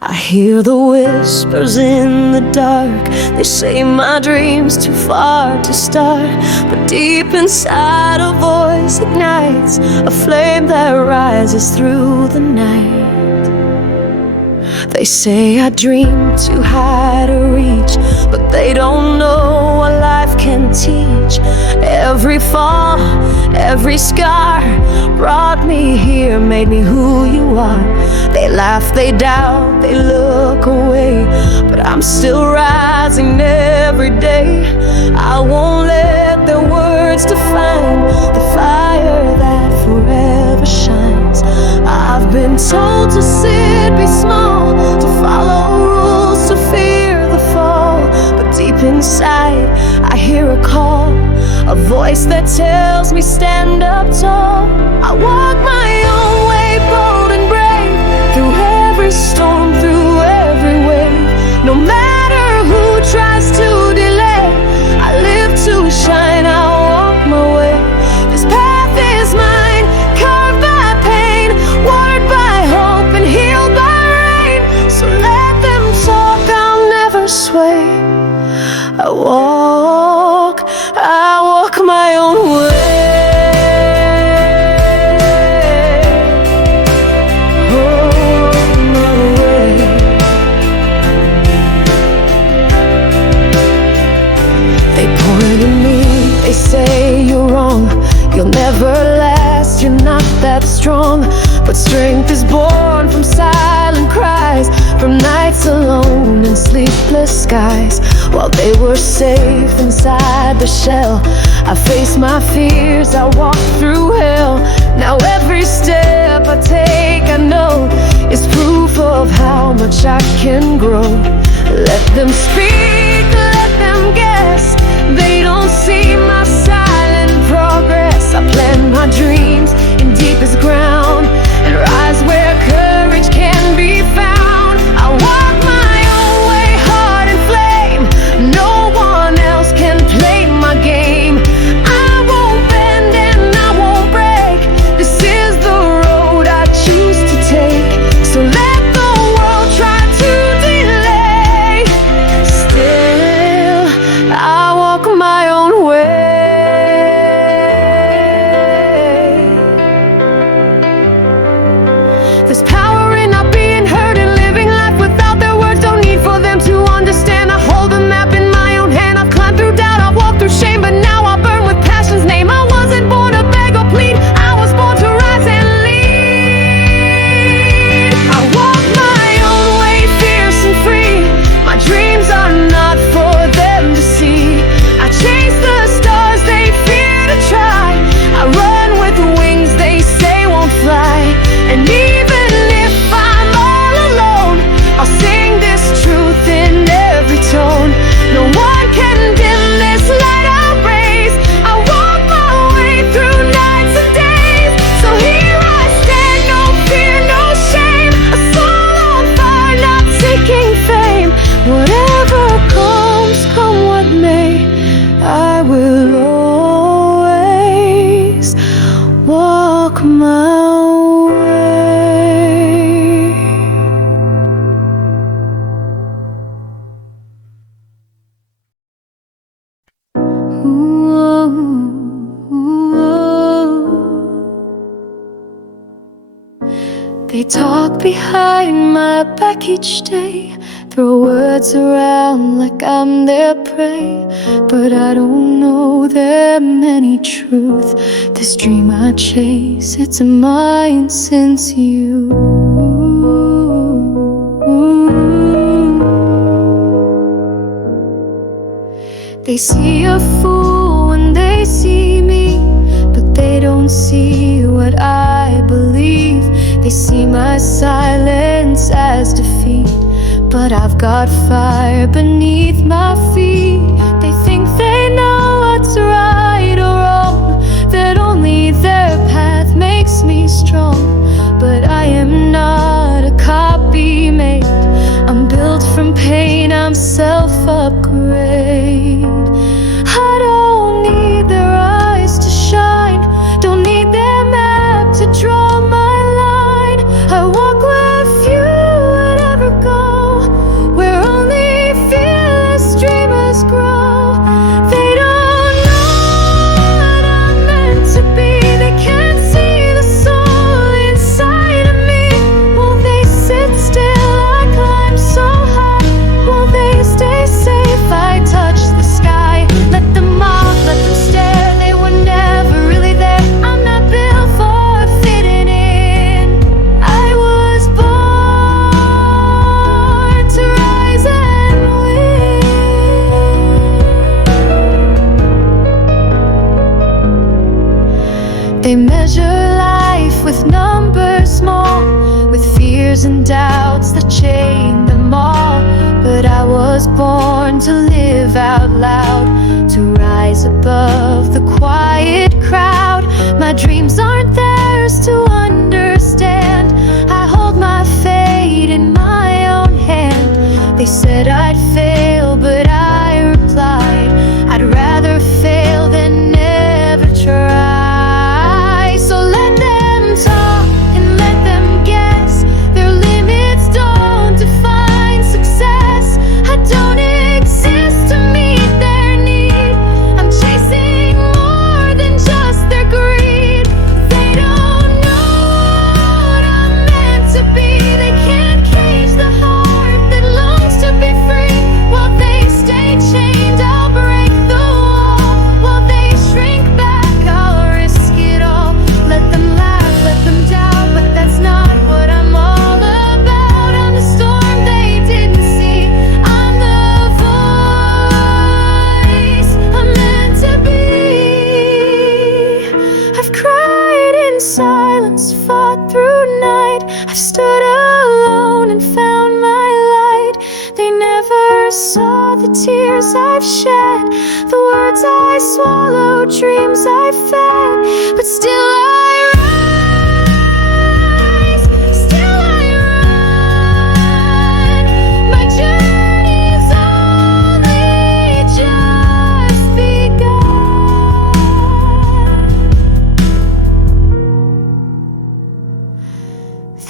I hear the whispers in the dark. They say my dream's too far to start, but deep inside a voice ignites a flame that rises through the night. They say I dream too high to reach, but they don't know what life can teach. Every fall, every scar brought me here, made me who you are. They laugh, they doubt, they look away, but I'm still rising every day. I won't let their words define the fire that forever shines. I've been told to sit, be small, to follow rules, to fear the fall, but deep inside I hear a call, a voice that tells me stand up tall. I walk my own way, bold and brave, through every storm, through every wave. No matter who tries to delay, I live to shine, I walk my way. This path is mine, carved by pain, watered by hope and healed by rain. So let them talk, I'll never sway. I walk my own way. They say you're wrong, you'll never last, you're not that strong. But strength is born from silent cries, from nights alone and sleepless skies. While they were safe inside the shell, I faced my fears, I walked through hell. Now every step I take, I know, is proof of how much I can grow. Let them speak, let them guess, they don't see my silent progress. I plant my dreams in deepest ground and rise where courage can be found. I walk my own way, heart and flame. No one else can play my game. I won't bend and I won't break. This is the road I choose to take. So let the world try to delay. Still, I walk my own way. There's power in not being heard and living life without their words. Don't need for them to understand. I hold the map in my own hand. I've climbed through doubt, I've walked through shame, but now I burn with passion's name. I wasn't born to beg or plead, I was born to rise and lead. I walk my own way, fierce and free. My dreams are not for them to see. I chase the stars they fear to try. I run with wings they say won't fly. And even if I'm all alone, I'll sing this truth in every tone. No one can dim this light I'll raise. I walk my way through nights and days. So here I stand, no fear, no shame. A soul on fire, not seeking fame. Whatever comes, come what may, I will always walk my way. They talk behind my back each day, throw words around like I'm their prey. But I don't know them any truth. This dream I chase, it's mine since you. They see a fool when they see me, but they don't see what I believe. They see my silence as defeat, but I've got fire beneath my feet. They think they know what's right or wrong, that only their path makes me strong. But I am not a copy made, I'm built from pain, I'm self-upgrade. I don't need their eyes to shine, don't need their map to draw my line. I walk where few would ever go. fears and doubts that chained them all. But I was born to live out loud, to rise above the quiet crowd. My dreams aren't theirs to understand. I hold my fate in my own hand. They said I'd fail, but I replied, I'd rather fail than never try. So let them talk and let them guess. Their limits don't define success. I don't exist to meet their need. I'm chasing more than just their greed. They don't know what I'm meant to be. They can't cage the heart that longs to be free. While they stay chained, I'll break the wall. While they shrink back, I'll risk it all. Let them laugh, let them doubt, but that's not what I'm all about. I'm the storm they didn't see. I'm the voice I'm meant to be. I've cried in silence, fought through night. I've stood alone and found my light. They never saw the tears I've shed, the words I swallowed, dreams I fed. But still I rise, still I run. My journey's only just begun.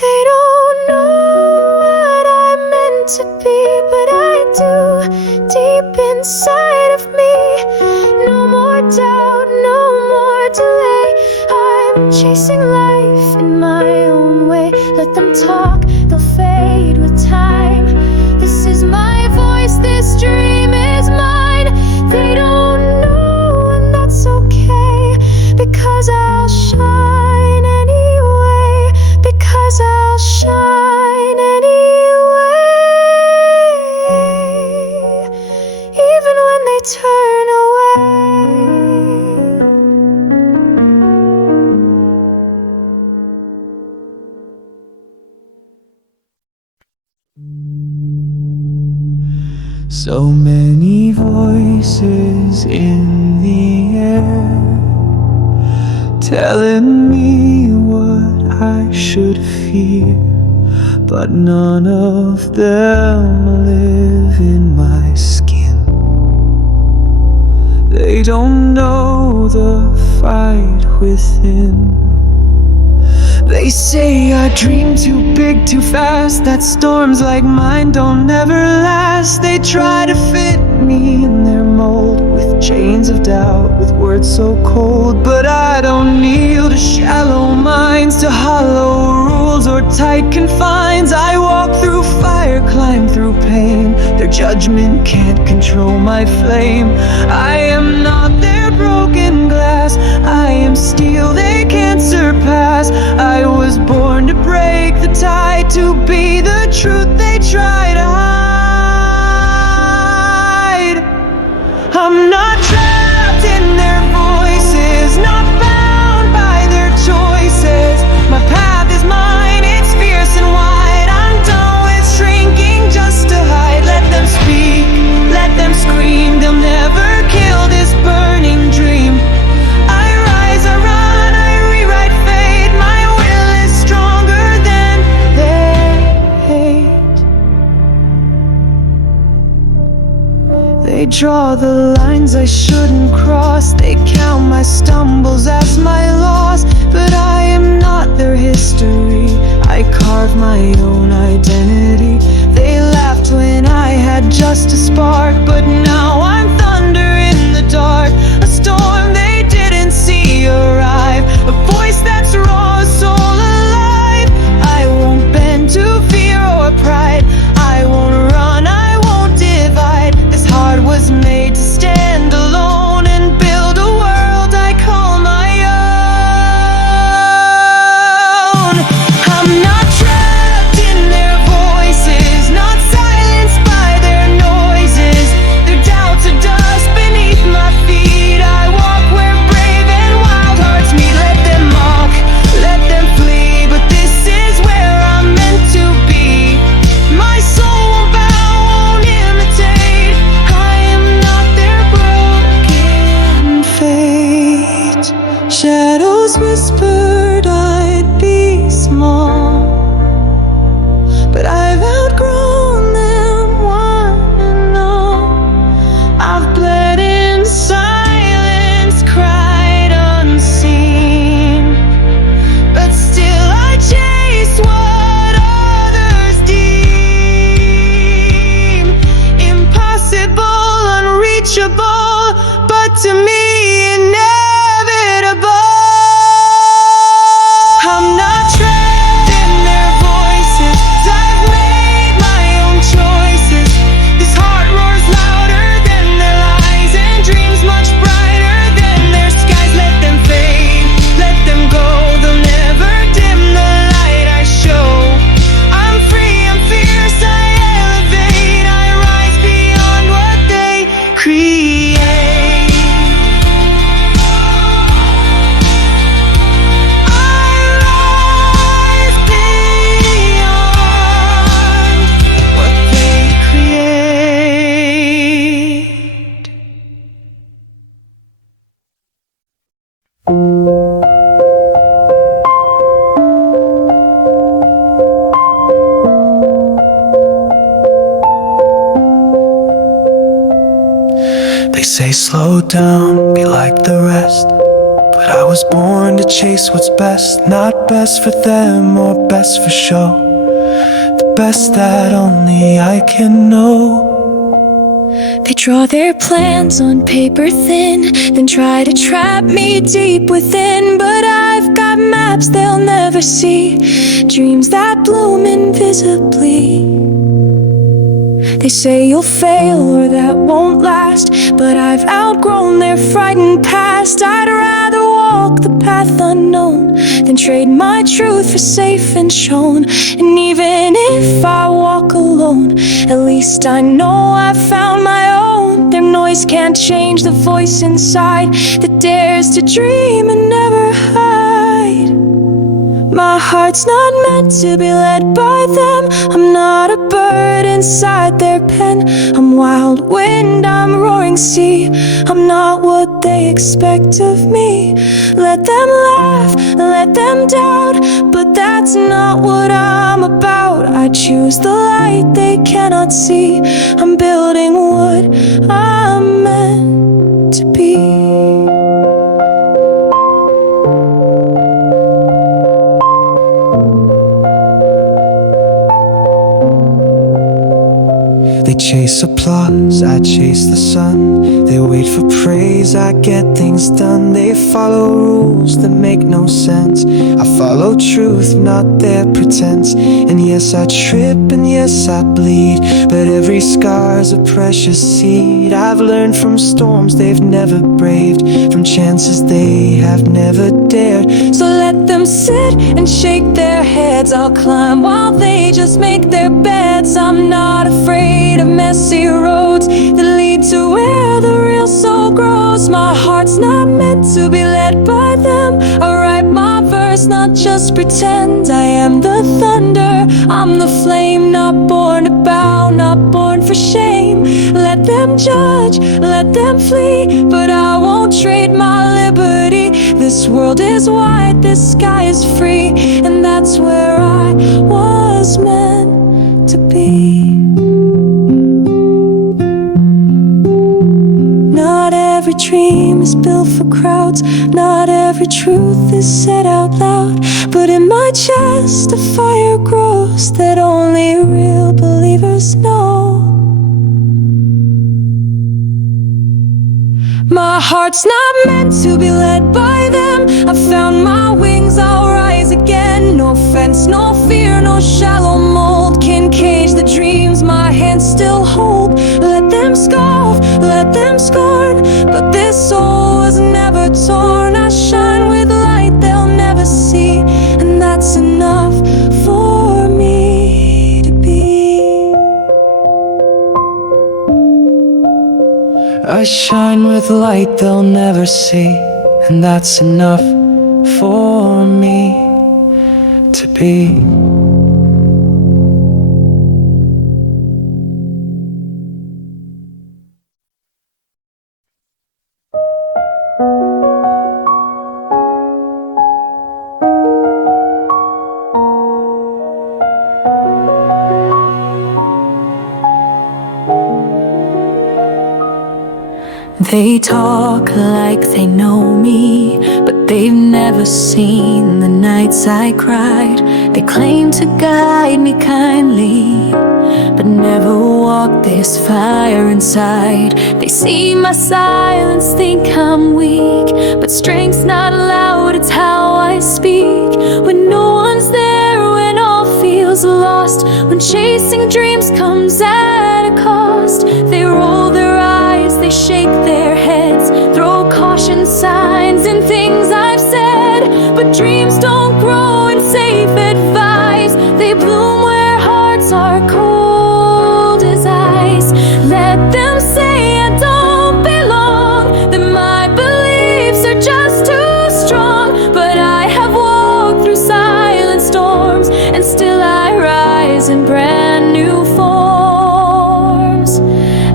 They don't know what I'm meant to be, but I do, deep inside of me. No more doubt, no more delay. I'm chasing life in my own way. Let them talk, they'll fade with time. This is my voice, this dream is mine. They don't know, and that's okay, because I'll shine anyway. Because I'll shine anyway, even when they turn away. So many voices in the air, telling me what I should fear, but none of them live in my skin. They don't know the fight within. They say I dream too big, too fast, that storms like mine don't never last. They try to fit me in their mold, with chains of doubt, with words so cold. But I don't kneel to shallow minds, to hollow rules or tight confines. I walk through fire, climb through pain. Their judgment can't control my flame. I am not their broken glass, I am steel they can't surpass. I was born to break the tide, to be the truth they try to hide. I'm not trapped in their voices, not bound by their choices. My path is mine, it's fierce and wide. I'm done with shrinking just to hide. Let them speak, let them scream, they'll never kill this burning dream. I rise, I run, I rewrite fate. My will is stronger than their hate. They draw the lines I shouldn't cross. They count my stumbles as my loss. But I am not their history, I carve my own identity. They laughed when I had just a spark, but now I'm thunder in the dark. A storm they didn't see arrive, a voice that's raw, a soul alive. I won't bend to fear or pride, I won't run, I won't divide. This heart was made to stand alone and build a world I call my own. I'm not trapped in say slow down, be like the rest, but I was born to chase what's best. Not best for them or best for show, the best that only I can know. They draw their plans on paper thin, then try to trap me deep within. But I've got maps they'll never see, dreams that bloom invisibly. They say you'll fail or that won't last, but I've outgrown their frightened past. I'd rather walk the path unknown than trade my truth for safe and shown. And even if I walk alone, at least I know I've found my own. Their noise can't change the voice inside that dares to dream and never hide. My heart's not meant to be led by them. I'm not a bird inside their pen. I'm wild wind, I'm roaring sea. I'm not what they expect of me. Let them laugh, let them doubt, but that's not what I'm about. I choose the light they cannot see. I'm building what I'm meant to be. They chase applause, I chase the sun. They wait for praise, I get things done. They follow rules that make no sense. I follow truth, not their pretense. And yes, I trip, and yes, I bleed, but every scar's a precious seed. I've learned from storms they've never braved, from chances they have never dared. So let them sit and shake their heads. I'll climb while they just make their beds. I'm not afraid of messy roads that lead to where the real soul grows. My heart's not meant to be led by them. I write my verse, not just pretend. I am the thunder, I'm the flame, not born to bow, not born for shame. Let them judge, let them flee, but I won't trade my liberty. This world is wide, this sky is free, and that's where I was meant to be. Not every dream is built for crowds, not every truth is said out loud, but in my chest a fire grows that only real believers know. My heart's not meant to be led by them. I've found my wings, I'll rise again. No fence, no fear, no shallow mold can cage the dreams my hands still hold. Let them scoff, let them scorn, but this soul was never torn. I shine with light they'll never see, and that's enough for me to be. I shine with light they'll never see, and that's enough for me to be. They talk like they know me, but they've never seen the nights I cried. They claim to guide me kindly, but never walk this fire inside. They see my silence, think I'm weak, but strength's not loud, it's how I speak. When no one's there, when all feels lost, when chasing dreams comes at a cost. They roll their eyes, they shake their heads, throw caution signs in things I've said. But dreams don't grow in safe advice, they bloom where hearts are cold as ice. Let them say I don't belong, that my beliefs are just too strong, but I have walked through silent storms, and still I rise in brand new forms.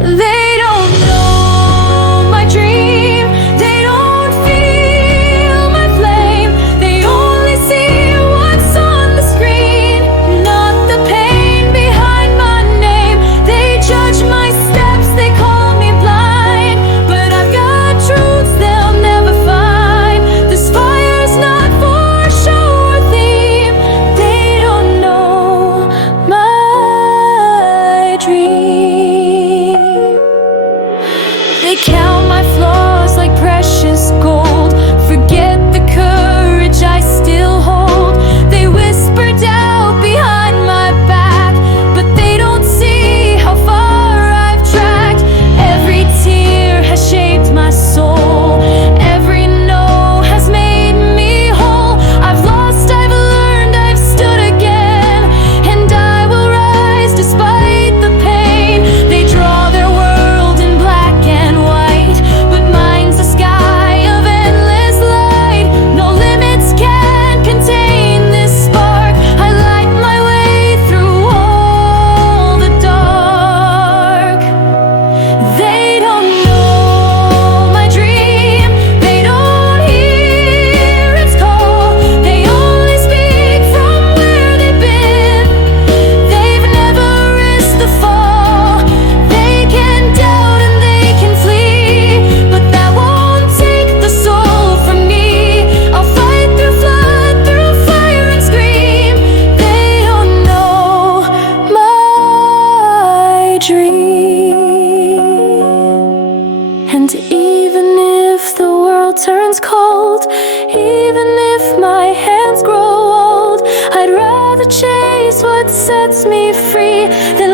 They don't know my dream, they don't feel my flame, they only see what's on the screen, not the pain behind my name. They judge my steps, they call me blind, but me free, then